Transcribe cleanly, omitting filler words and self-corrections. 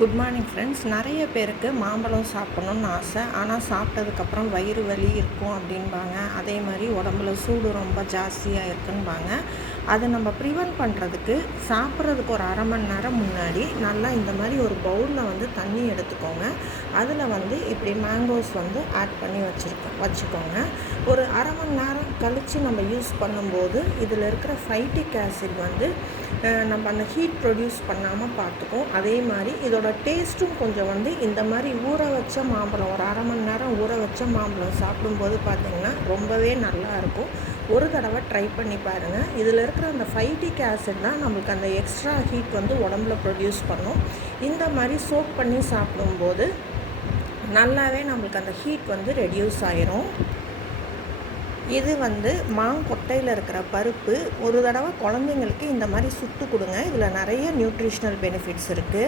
Good morning friends. நிறைய பேருக்கு மாம்பழம் சாப்பிட்ணுன்னு ஆசை. ஆனால் சாப்பிட்டதுக்கப்புறம் வயிறு வலி இருக்கும் அப்படின்பாங்க. அதே மாதிரி உடம்புல சூடு ரொம்ப ஜாஸ்தியாக இருக்குன்பாங்க. அதை நம்ம ப்ரிவென்ட் பண்ணுறதுக்கு சாப்பிட்றதுக்கு ஒரு அரை மணி நேரம் முன்னாடி நல்லா இந்த மாதிரி ஒரு பவுலில் தண்ணி எடுத்துக்கோங்க. அதில் இப்படி மேங்கோஸ் ஆட் பண்ணி வச்சுக்கோங்க. ஒரு அரை மணி நேரம் கழித்து நம்ம யூஸ் பண்ணும்போது இதில் இருக்கிற ஃபைட்டிக் ஆசிட் நம்ம அந்த ஹீட் ப்ரொடியூஸ் பண்ணாமல் பார்த்துக்கும். அதே மாதிரி இதோட டேஸ்ட்டும் கொஞ்சம் இந்த மாதிரி ஊற வச்ச மாம்பழம், ஒரு அரை மணி நேரம் ஊற வச்ச மாம்பழம் சாப்பிடும்போது பார்த்திங்கன்னா ரொம்பவே நல்லாயிருக்கும். ஒரு தடவை ட்ரை பண்ணி பாருங்கள். இதில் இருக்கிற அந்த ஃபைட்டிக் ஆசிட் தான் நம்மளுக்கு அந்த எக்ஸ்ட்ரா ஹீட் உடம்புல ப்ரொடியூஸ் பண்ணும். இந்த மாதிரி சோக் பண்ணி சாப்பிடும்போது நல்லாவே நம்மளுக்கு அந்த ஹீட் ரெடியூஸ் ஆயிரும். இது மாங்கொட்டையில் இருக்கிற பருப்பு. ஒரு தடவை குழந்தைங்களுக்கு இந்த மாதிரி சுட்டு கொடுங்க. இதில் நிறைய நியூட்ரிஷ்னல் பெனிஃபிட்ஸ் இருக்குது.